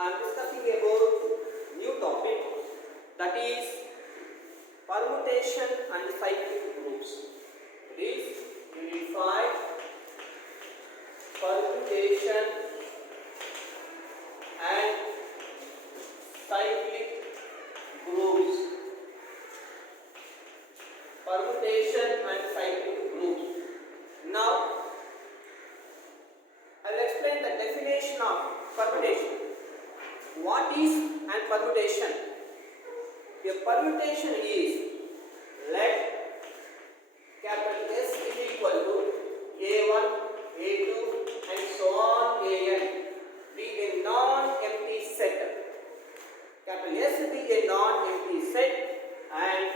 I am discussing about new topic, that is permutation and cyclic groups. It is Unit 5, permutation and cyclic groups. Permutation and cyclic groups. Now I will explain the definition of permutation. What is an permutation? A permutation is, let capital S is equal to A1, A2 and so on AN be a non-empty set. Capital S be a non-empty set and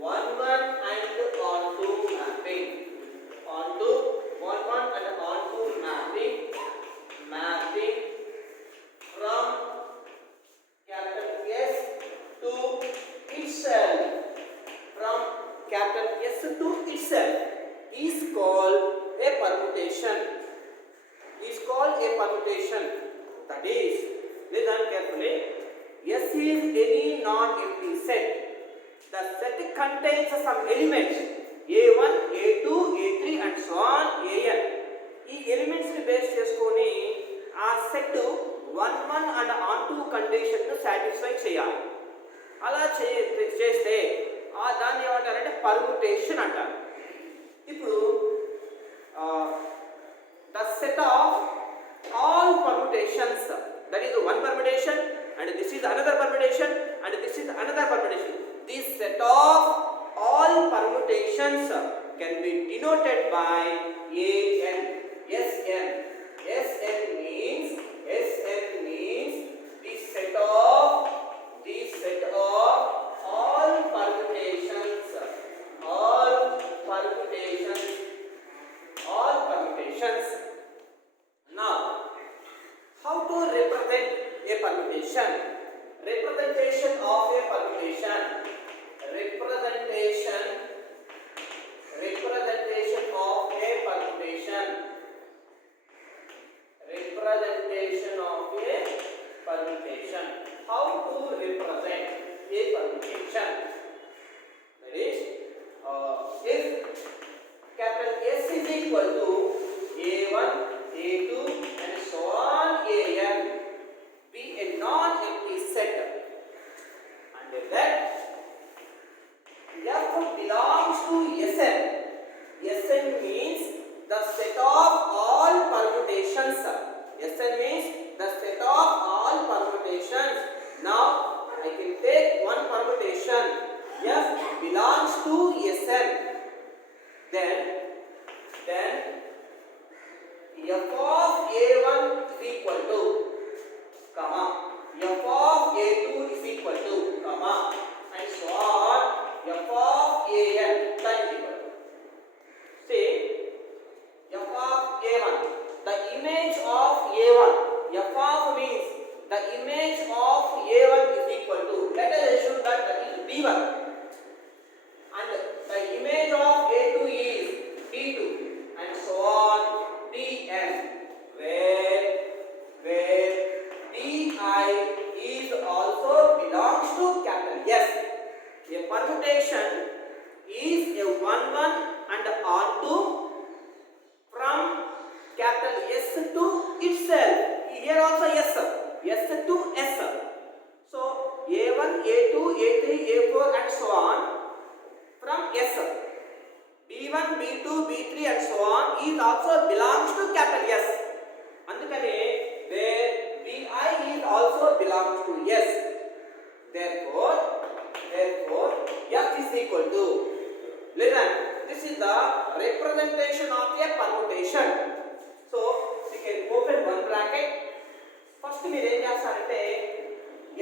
1, 1 and onto mapping. Onto 1, 1 and onto mapping from capital S to itself, from capital S to itself is called a permutation. Is called a permutation. That is, listen carefully. S is any non-empty set. The set contains some elements A1, A2, A3 and so on AN. ఈ elements ని base చేసుకొని ఆ set 1, 1 and on 2 condition ను satisfy చేయాలి. అలా చేస్తే దాన్ని ఏమంటారంటే పర్ముటేషన్ అంటారు. ఇప్పుడు the set of all permutations, that is one permutation and this is another permutation and this is another permutation. This set of all permutations can be denoted by AN. SN. SN means the set of all permutations. Now, how to represent a permutation? Representation of a permutation. Representation of a permutation. Representation of a permutation. How to represent a permutation? That is, if capital S is equal to A1, A2 and so on AN be a non-empty set, and if that F belongs to Sn. Sn means the set of all permutations. Sn means the set of all permutations. Now I can take one permutation. F belongs to Sn. Then F of A1 is equal to, comma, F of A2 is equal to, comma, and so on. F of AN is equal to. See, F of A1, the image of A1. F of means the image of A1 is equal to, let us assume that is B1, and the image of A2 is B2 and so on Dn, where Di is also belongs to capital S. A permutation is a 1, 1 and onto from capital S to itself. Here also S to S. So A1, A2, A3, A4 and so on from S. B1, B2, B3 and so on is also belongs to capital S. Andukane where Bi is also belongs to S. Therefore F is equal to, listen, this is the representation of a permutation. So you can open one bracket. First మీరు ఏం చేస్తారంటే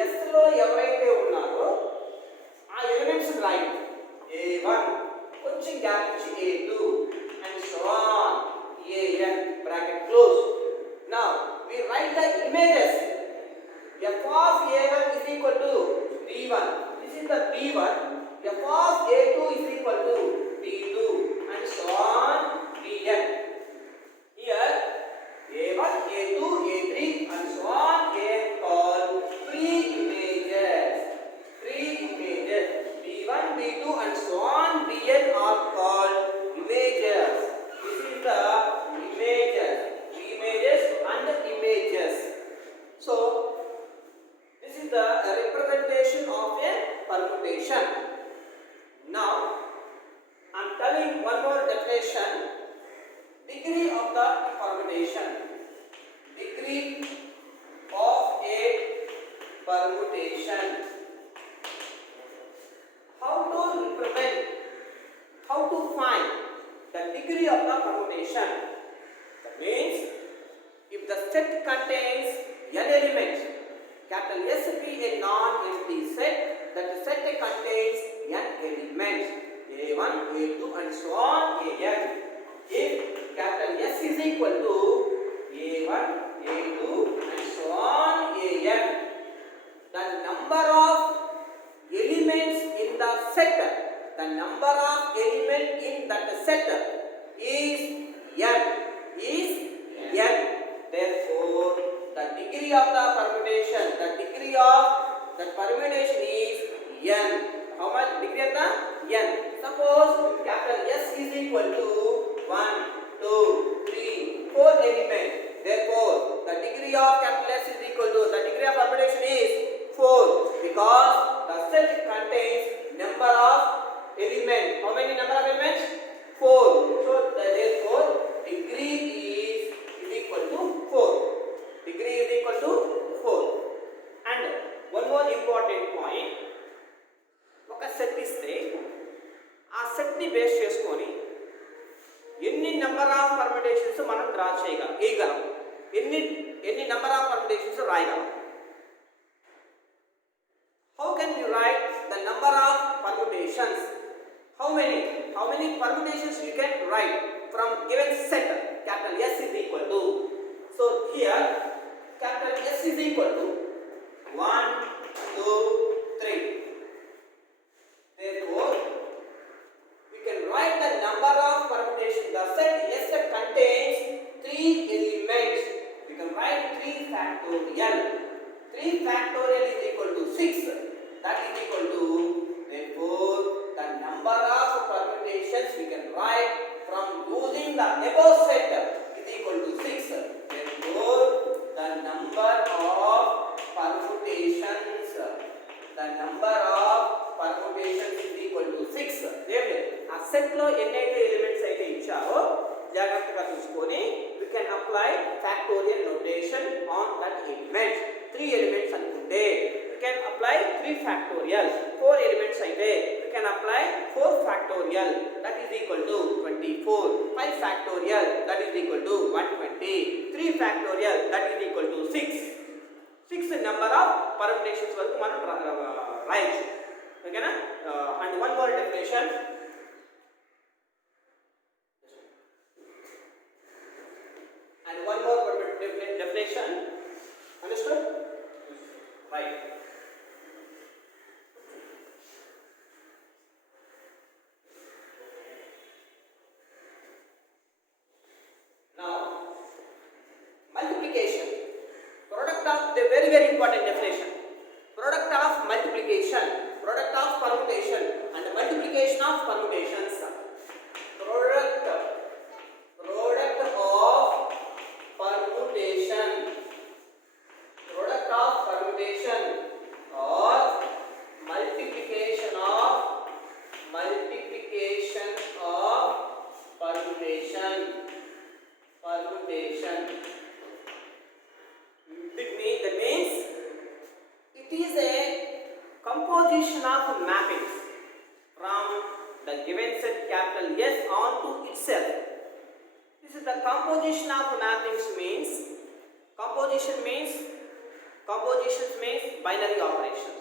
S లో ఎవరైతే ఉన్నారో ఆ elements రాయండి. A1 కొంచెం gap ఇచ్చి A2 and so on AN bracket close. Now we write the images. F of A1 is equal to B1. This is the B1. F of A2 is equal to B2 and so on Bn. Here A1, A2, A3 and so on AN set contains n elements. Capital S be a non-empty set. That set contains n elements. A1, A2 and so on, An. If capital S is equal to A1, A2 and so on, An, the number of elements in the set, the number of elements in that set is n, Therefore, the degree of the permutation, the degree of the permutation is n. How much degree of the n? Suppose capital S is equal to 1, 2, 3, 4 elements. Therefore, the degree of capital S is equal to the degree of permutation is 4 because the set contains number of elements. How many number of elements? 4. So, therefore, degree is equal to 4. Degree is equal to 4. And one more important point. ఒక set ఇస్తే ఆ set ని base చేసుకొని ఎన్ని number of permutations మనం draw చేయగలం ఎన్ని number of permutations రాయగలం. How can you write the number of permutations? How many permutations you can write from given set? Capital S is equal to. So here capital S is equal to 1, 2, 3. Therefore, we can write the number of permutations. The set S contains 3 elements. We can write 3 factorial. 3 factorial is equal to 6. That is equal to, therefore, the number of permutations we can write from using the above set is equal to 6. Therefore, the number of permutations is equal to 6. ఆ set లో ఎన్నైతే elements అయితే ఇచ్చారో జాగ్రత్తగా చూసుకొని we can apply factorial notation on that element. 3 elements అనుకుంటే we can apply 3 factorial. 4 elements అయితే we can apply 4 factorial. That is equal to 24. 5 factorial. That is equal to 120. 3 factorial. That is equal to 6. 6 number of permutations వరకు మనం రాయొచ్చు. ఓకేనా? And one more definition. And one more definition. Understood? Right. Now, multiplication. Product of the very important definition. Product of multiplication, product of permutation, and multiplication of permutations. Product of permutation. Product of permutation or multiplication of permutation. That means it is a composition of mappings from the given set capital S onto itself. This is the composition of mappings means compositions means binary operations.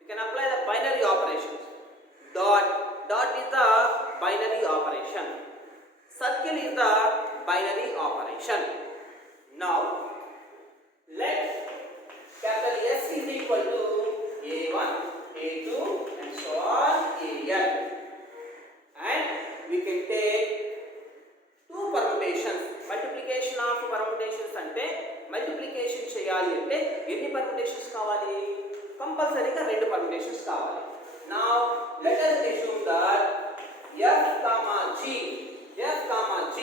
You can apply the binary operations. Dot is the binary operation. Circle is the binary operation. Now let capital S is equal to A1, A2 and so on, An. And we can take 2 permutations. Multiplication of permutations అంటే multiplication చేయాలి అంటే ఎన్ని permutations కావాలి? కంపల్సరీగా 2 permutations కావాలి. Now let us assume that F, G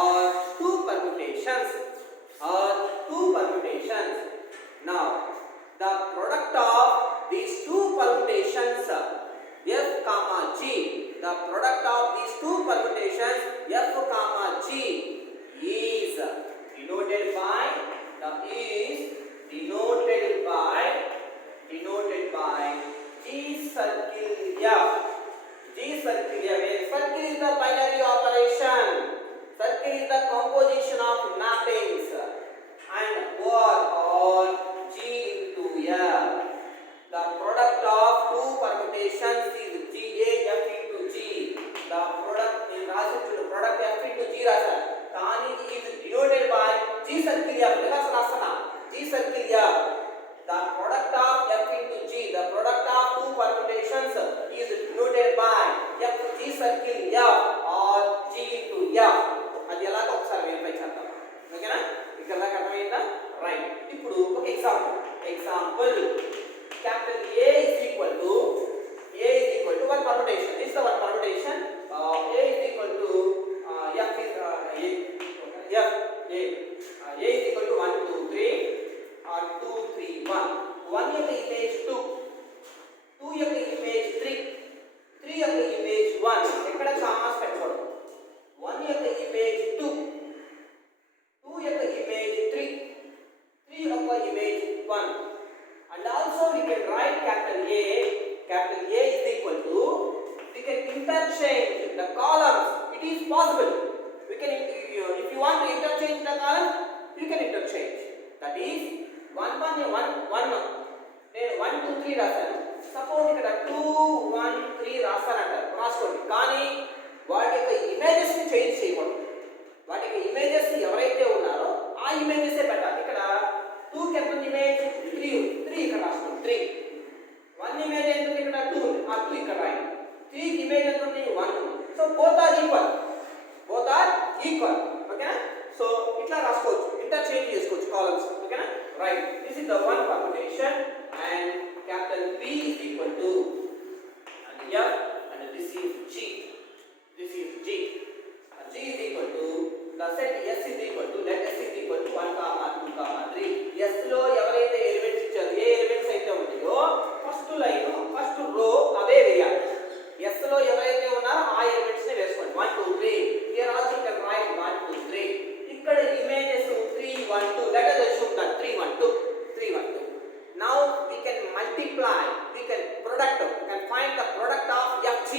are 2 permutations. Now the product of these 2 permutations F, G, the product of these 2 permutations F, G is denoted by G circle F. G circle F. Circle is the binary operation. Circle is the composition of mapping. possible. Capital A is equal to one permutation. This is the one permutation. A is equal to F is A is equal to 1 2 3 or 2 3 1. 1 యొక్క image 2, 2 యొక్క image 3, 3 యొక్క image 1. ఎక్కడ commas పెట్టకూడదు. 1 యొక్క image 2, 2 యొక్క image 3, 3 యొక్క image 1. And also we can write capital A is equal to, we can interchange the columns. It is possible. We can, if you want to interchange the columns, you can interchange. That is 1 2 3 రాశాను. Suppose ఇక్కడ 2 1 3 రాస్తానంటారు, రాసుకోండి. కానీ వాటి యొక్క images ని change చేయకూడదు. వాటి యొక్క ఇమేజెస్ ఎవరైతే ఉన్నారో ఆ ఇమేజెస్ పెట్టాలి. ఇక్కడ 2 కి ఎంత ఇమేజ్ 3 ఇక్కడ రాస్తాం 3. 1 ఇమేజ్ ఎంత ఉంది ఇక్కడ 2, ఆ 2 ఇక్కడ రాయండి. 3 కి ఇమేజ్ ఎంత ఉంది 1. So both are equal. ఓకేనా? సో ఇట్లా రాసుకోవచ్చు, ఇంటర్చేంజ్ చేసుకోవచ్చు కాలమ్స్. ఓకేనా? Right. This is the one permutation and capital B is equal to and F and this is G. G is equal to the set S is equal to, let S is equal to 1 2 3. S లో ఎవరైతే elements ఇచ్చారో, ఏ elements అయితే ఉంటాయో first line first row అవే వేయాలి. S లో ఎవరైతే ఉన్నారో ఆ ఎలిమెంట్స్ ని వేసుకోండి. 1 2 3. Here also you can write 1 2 3. ఇక్కడ images 3 1 2. Let us assume that 3 1 2. Now we can multiply, we can find the product of FG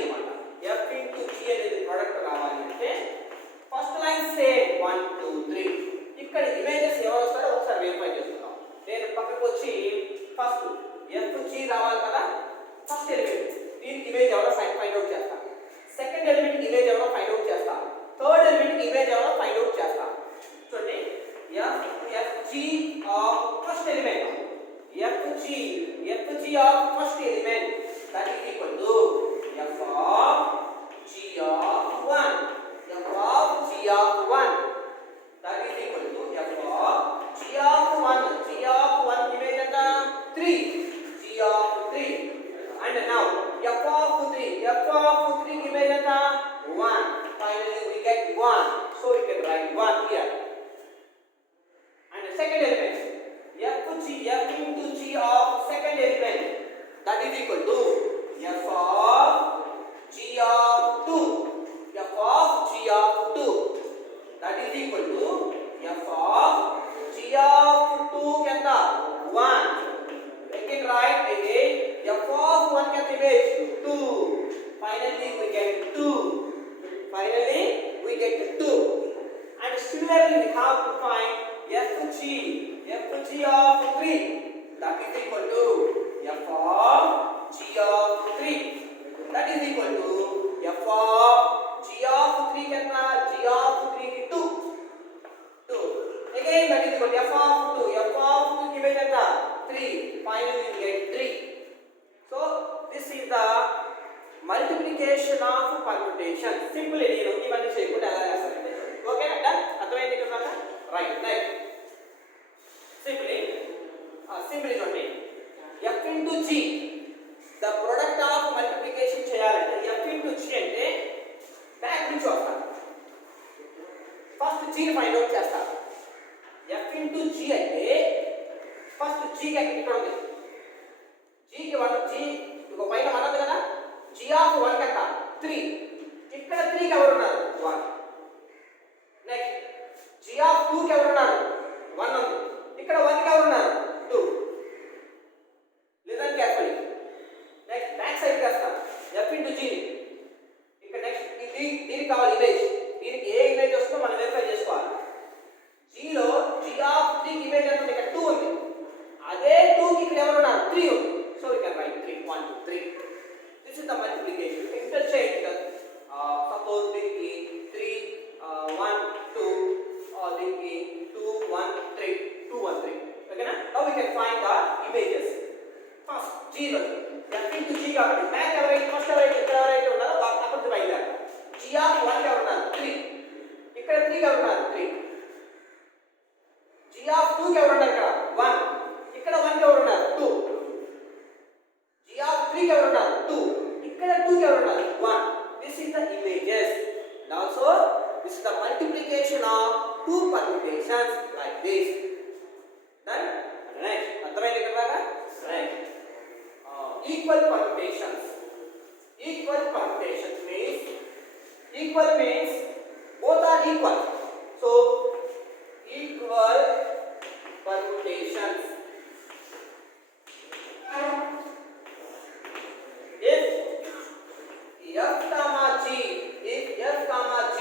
అన్నమాట. F into G అనేది ప్రొడక్ట్ రావాలి అంటే ఫస్ట్ లైన్ సేమ్ 1 2 3. ఇక్కడ ఇమేజెస్ ఎవరు వస్తారో ఒకసారి వెరిఫై చేసుకుందాం. నేను పక్కకు వచ్చి ఫస్ట్ FG రావాలి కదా, ఫస్ట్ ఎలిమెంట్ దీనికి ఇమేజ్ ఎవరో ఫైండ్ అవుట్ చేస్తా. సెకండ్ ఎలిమెంట్ ఇమేజ్ ఎవరో ఫైండ్ అవుట్ చేస్తా. థర్డ్ ఎలిమెంట్ ఇమేజ్ ఎవరో ఫైండ్ అవుట్ చేస్తా. చూడండి, FG of first element, FG of first element, that is equal to F of G of 1. F of G of 1, that is equal to F of G of 1. G of 1 image anta 3. G of 3. And now F of 3 image anta 1. Finally we get 1. So we can write 1 here. And the second element, F into G of second element, that is equal to F of G of 2. F of G of 2, that is equal to F of G of 2 kanta 1. Again write again F of 1 kanta image 2. Finally we get 2. And similarly we have to find FG of 3, that is equal to F of G of 3, that is equal to F of G of 3 kanta G of 3 ki 2. Again that is equal to F of 2 ki image kanta 3. Finally we get 3. So this is the multiplication of permutation. Simply నేను ఇవన్నీ చేయకుండా ఎలా చేస్తానంటే okay అంటే అర్థమైంది కదా. Right. Next simply చూడండి, F into G, the product of multiplication చేయాలంటే F into G అంటే బ్యాక్ నుంచి వస్తాను. ఫస్ట్ G ని ఫైండ్ అవుట్ చేస్తాను. F into G అంటే ఫస్ట్ G కి ఇక్కడ ఉంది, G కి 1, G ఇక పైన 1 ఉంది కదా, G of 1 కంట 3. ఇక్కడ 3 కి ఎవరు ఉన్నారు 1. నెక్స్ట్ G of 2 కి ఎవరు ఉన్నారు 1 ఉంది. ఇక్కడ 1 కి ఎవరు ఉన్నారు 2. Listen carefully. Next back side చేస్తాం F into G. ఇక్కడ నెక్స్ట్ దీనికి కావాలి ఇమేజ్. దీనికి ఏ ఇమేజ్ వస్తుందో మనం వెరిఫై చేసుకోవాలి. G లో G of 3 కి ఇమేజ్ ఎంత ఉంది, ఇక్కడ 2 ఉంది. అదే 2 కి ఇక్కడ ఎవరు ఉన్నారు 3 ఉంది. So we can write 3 1 2 3. This is the multiplication. Interchange because suppose దీనికి 3 1 2 or దీనికి 2 1 3 2 1 3. ఓకేనా? Now permutations like this. Then next, అర్థమైంది కదా? Next, equal permutations. Equal permutations means, equal means both are equal. So equal permutations. If F comma G, if F comma G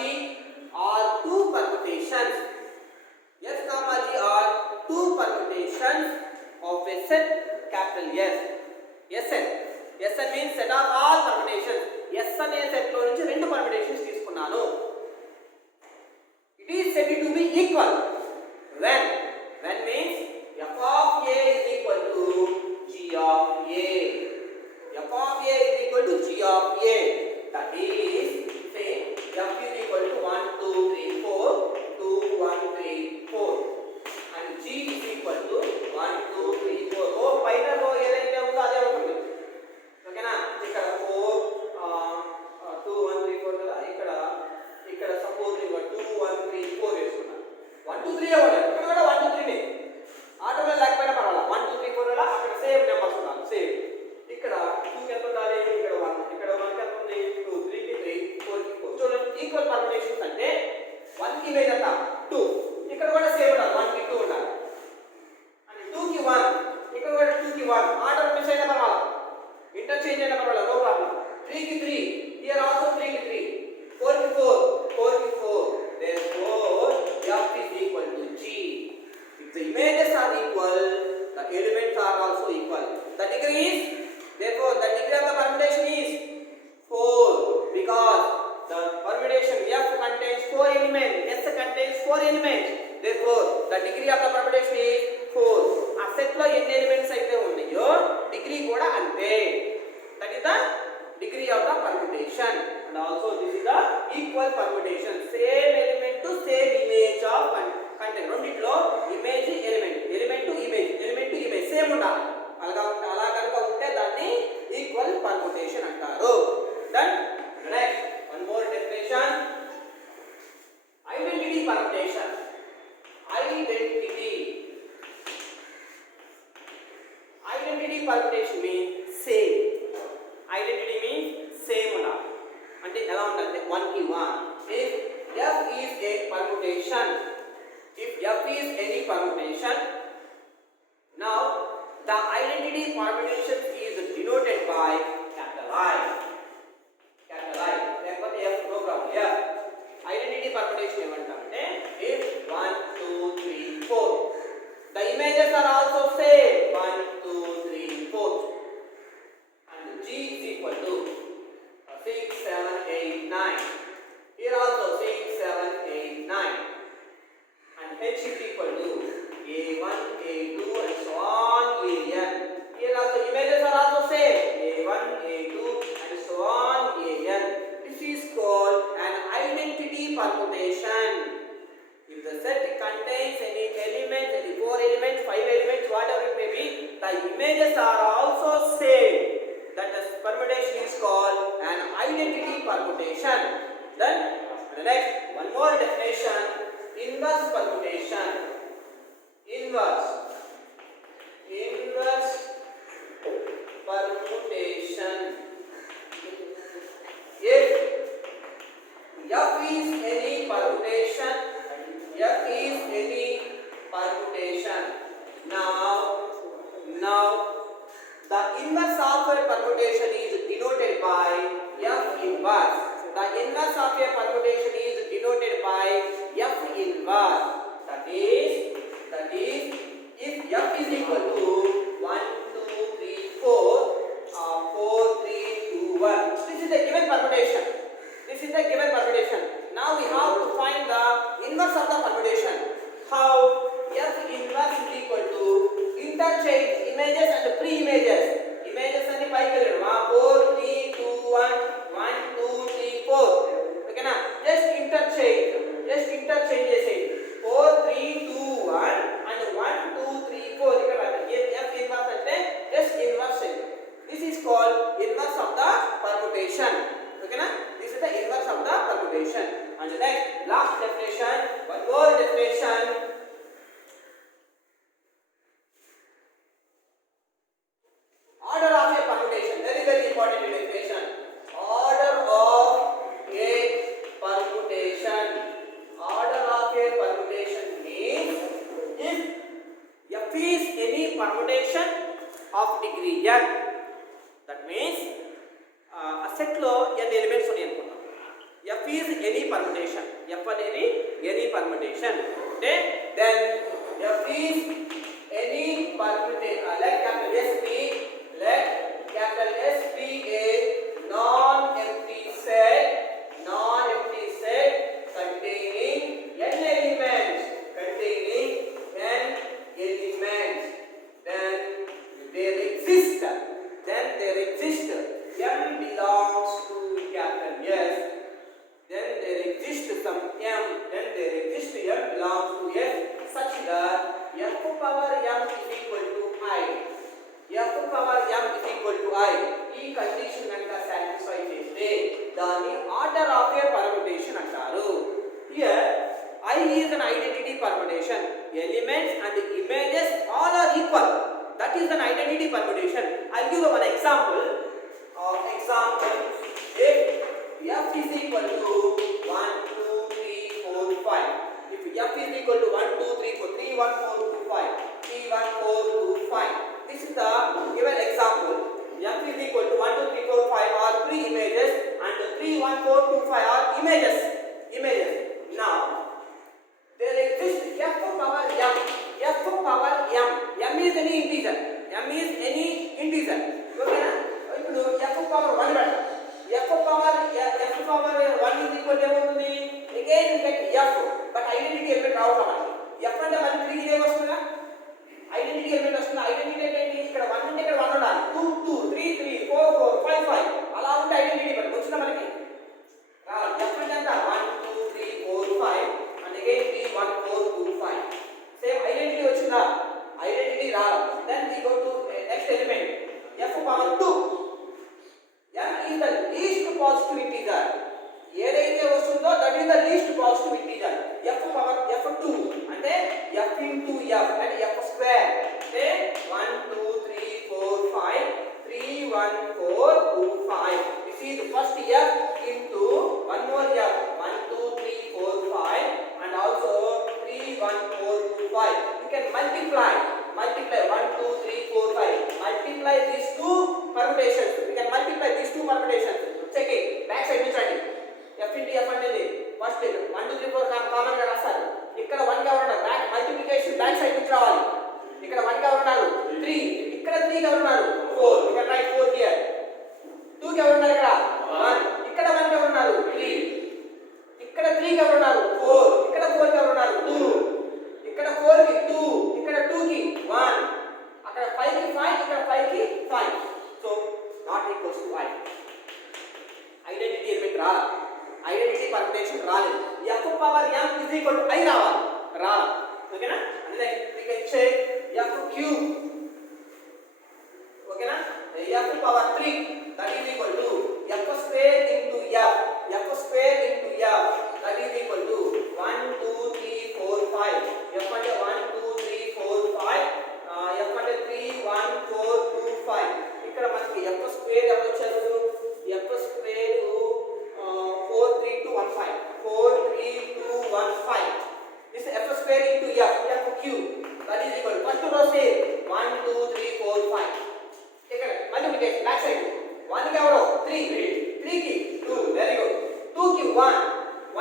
are two permutations, F comma G are two permutations of a set capital S. Sn. Sn means set of all permutations. S అనే set లో నుంచి రెండు permutations తీసుకున్నాను. It is said to be equal when means f of a is equal to g of a. F of a is equal to g of a. That is, say f is equal to 1 2 3 4 2 1 3 4 and g is equal to 1 2 3 4. ఓ పైన రో ఏదైతే ఉందో అదే ఉంటుంది. ఓకేనా? ఇక్కడ 4 2 1 3 4 కదా. ఇక్కడ సపోజ్ నేను 2 1 3 4 వేసుకున్నా. 1 2 3 అవ్వాలి. ఇక్కడ కూడా 1 2 3 నే. ఆటోలో లేకపోయినా పర్వాలేదు. 1 2 3 4 అలా అక్కడ సేమ్ నెంబర్స్ ఉండాలి. సేమ్. ఇక్కడ 2 కి ఎంత ఉండాలి? ఇక్కడ 1. ఇక్కడ 1 కి ఎంత ఉంది? 2 3 కి 3 4 కి 4. చూడండి, ఈక్వల్ పర్ముటేషన్స్ అంటే 1 కి ఇమేజ్ ఎంత? 2. ఇక్కడ కూడా సేమ్ ఉండాలి. 1 కి 2 ఉండాలి. అంటే 2 కి 1. ఇక్కడ కూడా 2 కి 1. ఆటోలో మిస్ అయినా పర్వాలేదు. ఇంటర్చేంజ్ అయినా పర్వాలేదు. No problem. 3 కి 3. Here also 3 కి 3. 4 కి 4. 4 కి 4. Therefore, F is equal to G. If the images are equal, the elements are also equal. The degree is, therefore, the degree of the permutation is 4 because the permutation F contains 4 elements. S contains 4 elements. Therefore, the degree of the permutation is 4. ఆ set లో ఎన్ని elements అయితే ఉన్నాయో degree కూడా అంతే. That is the degree of the permutation. And also this is the equal permutation. Same element to same image of content. రెండిట్లో image element, element to image, element to image same ఉండాలి. అలా కనుక ఉంటే దాన్ని equal permutation అంటారు. Then next one more definition, identity permutation. Identity permutation means same. Identity means same ఉండాలి. అంటే ఎలా ఉండాలి? 1 కి 1. If F is a permutation, if F is any permutation, now the identity permutation is denoted by capital I. Capital I. Therefore, F no problem. F. Identity permutation ఏమంటామంటే if 1 2 3 4. The images are also same. 1 2 3 4. And G is equal to 6 7 8 9. Here also 6 7 8 9. And H is equal to A1 A2 and so on AN. Here also images are also same. A1 A2 and so on AN. This is called an identity permutation. If the set contains any elements, any 4 elements, 5 elements, whatever it may be, the images are also same. That is permutation is called an identity permutation. Then the next one more definition, inverse permutation. Inverse permutation. If F is any permutation, F is any permutation. Now the inverse of a permutation is denoted by F inverse. The inverse of a permutation is denoted by F inverse. That is if F is equal to 1 2 3 4 4 3 2 1. This is the given permutation. Now we have to find the inverse of the permutation. How? F inverse is equal to interchange images and pre-images. Images and 5 4 3 2 1 1 2 3 4. Okay na? Just interchange చేసేయండి. 4 3 2 1 and 1 2 3 4. ఇక్కడ F inverse అంటే just inverse చేయండి. This is called inverse of the permutation. Okay na? This is the inverse of the permutation. And the next last definition, one more definition. permutation of degree n. That means a set lo n elements ఉన్నాయి అనుకుందాం. F is any permutation. F అనేది any permutation. Okay? Then F is any permutation. Let capital S be a non-empty set containing n elements. Then there exist m belongs to capital S. Then there exists some m. Then there exists m belongs to S such that f power m is equal to I. f power m is equal to I. ఈ condition కనుక satisfy చేస్తే దాన్ని order of A permutation అంటారు. Here I is an identity permutation. Elements and images all are equal. That is an identity permutation. I'll give one example. If f is equal to 1, 2, 3, 4, 5. If f is equal to 1, 2, 3, 4, 3, 1, 4, 2, 5. 3, 1, 4, 2, 5. This is the given example. F is equal to 1, 2, 3, 4, 5 are 3 images and 3, 1, 4, 2, 5 are images. Now, there exists f power m. f power m. m is any integer. Okay na? ఇప్పుడు f power 1 పెడతాం. f power 1 is equal to ఏమవుతుంది? Again we get f, but identity element రావట్లేదు మనకి. f అంటే మళ్ళీ తిరిగి ఏం వస్తుందా? ఐడెంటిటీ ఎలిమెంట్ వస్తుంది. ఐడెంటిటీ ఏంటి? ఇక్కడ 1 ఉంటే ఇక్కడ 1 ఉండాలి. 2 2 3 3 4 4 5 5 అలా ఉంటే ఐడెంటిటీ ఎలిమెంట్ వచ్చిందా మనకి? రావాలి. f అంటే ఎంత? 1 2 3 4 5 and again 3 1 4 2 5. సేమ్ ఐడెంటిటీ వచ్చిందా? ఐడెంటిటీ రావాలి. Then we go to next element. f power 2. m is the least positive integer. ఏదైతే వస్తుందో that is the least positive integer. f power f2 అంటే f into f అంటే f square అంటే 1 2 3 4 5 3 1 4 2 5. This is the first f into one more f 1 2 3 4 5 and also 3 1 4 2 5. You can multiply 1 2 3 4 5. Multiply these two permutations. We can multiply these two permutations. Check it. Back side నుంచి రండి. f into f అనేది first 1 2 3 4 common గా రాస్తారు. ఇక్కడ 1 గా ఉన్నారు. Back multiplication back side నుంచి రావాలి. ఇక్కడ 1 గా ఉన్నారు 3, ఇక్కడ 3 గా ఉన్నారు 4. ఇక్కడ రైట్ 4 హియర్. 2 గా ఉన్నారు ఇక్కడ 1, ఇక్కడ 1 గా ఉన్నారు 3, ఇక్కడ 3 గా ఉన్నారు 4, ఇక్కడ 4 గా ఉన్నారు 2, ఇక్కడ 4 కి 2, ఇక్కడ 2 కి 1, అక్కడ 5 కి 5, ఇక్కడ 5 కి 5. So not equals to 5. Identity element రాలా, ఐడెంటిటీ పర్ముటేషన్ రాలేదు. f power m is equal to I రాలా. ఓకేనా? అంటే we can check f cube. ఓకేనా? f power 3 that is equal to f square into f square into f that is equal to 1 2 3 4 5. f అంటే 1 2 3 4 5, f అంటే 3 1 4 2 5. ఇక్కడ మనకి f square ఎవరు వచ్చారు? f square 4 3 2 1 5 4 3 2 1 5. This f square into f cube that is equal to first row say 1 2 3 4 5. ఇక్కడ multiplication back side 1 కి ఎవరు 3 కి 2 వెరీ గుడ్. 2 కి 1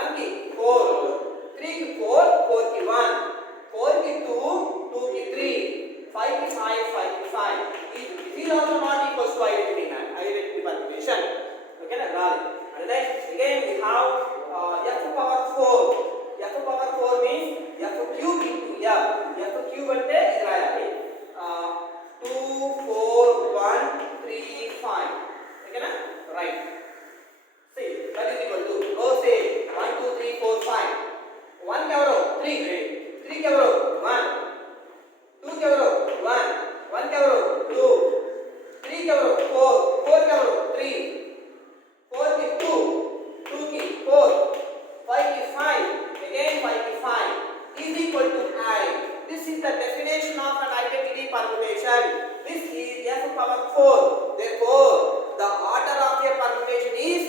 1 కి 4 3 కి 4 4 కి 1 4 కి 2 2 కి 3 5 కి 5 5 కి 5. This is also not equals to identity permutation. Okay na? Right. And then again we have f power 4. f power 4 means f cube into f. f cube అంటే ఇది రాయాలి 2 4 1 3 5. Okay na? Right. See that is equal to go say 1 2 3 4 5. 1 కి ఎవరు 3 3 కి ఎవరు 1 2 కి ఎవరు 1 1 కి ఎవరు 2 3 కి ఎవరు 4 4 కి ఎవరు 3 4 కి 2 2 కి 4 5 కి 5 again 5 కి 5 is equal to I. This is the definition of an identity permutation. This is f power 4. Therefore the order of a permutation is